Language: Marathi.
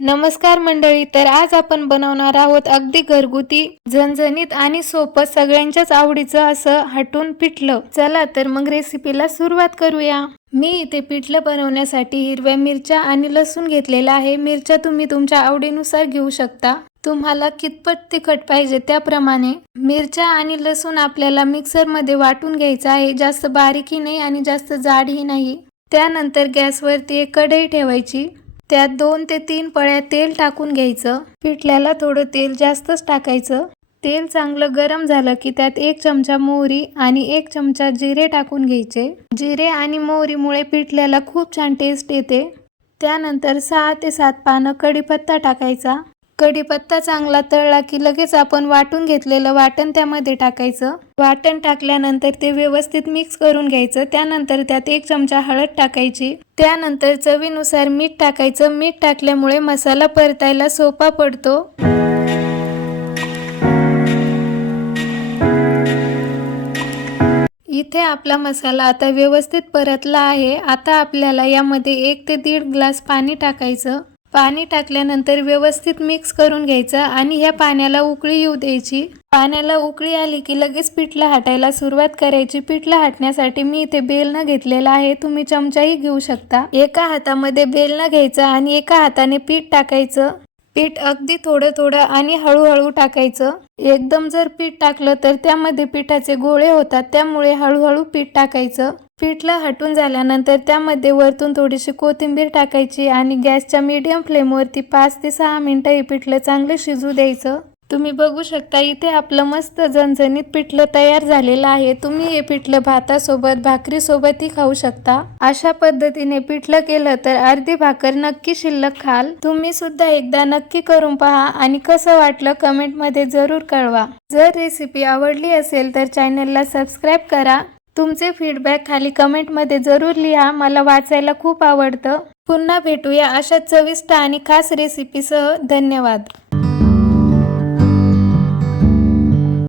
नमस्कार मंडळी तर आज आपण बनवणार आहोत अगदी घरगुती झणझणीत आणि सोपं सगळ्यांच्याच आवडीचं असं हटून पिठलं. चला तर मग रेसिपीला सुरुवात करूया. मी इथे पिठलं बनवण्यासाठी हिरव्या मिरच्या आणि लसूण घेतलेला आहे. मिरच्या तुम्ही तुमच्या आवडीनुसार घेऊ शकता. तुम्हाला कितपत तिखट पाहिजे त्याप्रमाणे. मिरच्या आणि लसूण आपल्याला मिक्सरमध्ये वाटून घ्यायचं आहे. जास्त बारीकही नाही आणि जास्त जाडही नाही. त्यानंतर गॅसवरती एक कढई ठेवायची. त्यात दोन ते तीन पळ्या तेल टाकून घ्यायचं. पिठल्याला थोडं तेल जास्तच टाकायचं. तेल चांगलं गरम झालं की त्यात एक चमचा मोहरी आणि एक चमचा जिरे टाकून घ्यायचे. जिरे आणि मोहरीमुळे पिठल्याला खूप छान टेस्ट येते. त्यानंतर सहा ते सात पानं कढीपत्ता टाकायचा. कढीपत्ता चांगला तळला की लगेच आपण वाटून घेतलेलं वाटण त्यामध्ये टाकायचं. वाटण टाकल्यानंतर ते व्यवस्थित मिक्स करून घ्यायचं. त्यानंतर त्यात एक चमचा हळद टाकायची. त्यानंतर चवीनुसार मीठ टाकायचं. मीठ टाकल्यामुळे मसाला परतायला सोपा पडतो. इथे आपला मसाला आता व्यवस्थित परतला आहे. आता आपल्याला यामध्ये एक ते दीड ग्लास पाणी टाकायचं. पाणी टाकल्यानंतर व्यवस्थित मिक्स करून घ्यायचं आणि ह्या पाण्याला उकळी येऊ द्यायची. पाण्याला उकळी आली की लगेच पिठलं हाटायला सुरुवात करायची. पिठलं हाटण्यासाठी मी इथे बेलनं घेतलेला आहे. तुम्ही चमचाही घेऊ शकता. एका हातामध्ये बेलनं घ्यायचं आणि एका हाताने पीठ टाकायचं. पीठ अगदी थोडं थोडं आणि हळूहळू टाकायचं. एकदम जर पीठ टाकलं तर त्यामध्ये पिठाचे गोळे होतात. त्यामुळे हळूहळू पीठ टाकायचं. पीठला हटून झाल्यानंतर त्यामध्ये वरतून थोडीशी कोथिंबीर टाकायची आणि गॅसच्या मीडियम फ्लेमवरती पाच ते सहा मिनटं हे पिठलं चांगलं शिजू द्यायचं. तुम्ही बघू शकता इथे आपलं मस्त झणझणीत पिठलं तयार झालेलं आहे. तुम्ही हे पिठलं भातासोबत भाकरीसोबतही खाऊ शकता. अशा पद्धतीने पिठलं केलं तर अर्धी भाकर नक्की शिल्लक खाल. तुम्ही सुद्धा एकदा नक्की करून पहा आणि कसं वाटलं कमेंटमध्ये जरूर कळवा. जर रेसिपी आवडली असेल तर चॅनलला सबस्क्राईब करा. तुमचे फीडबॅक खाली कमेंटमध्ये जरूर लिहा. मला वाचायला खूप आवडतं. पुन्हा भेटूया अशा चविष्ट आणि खास रेसिपीसह धन्यवाद.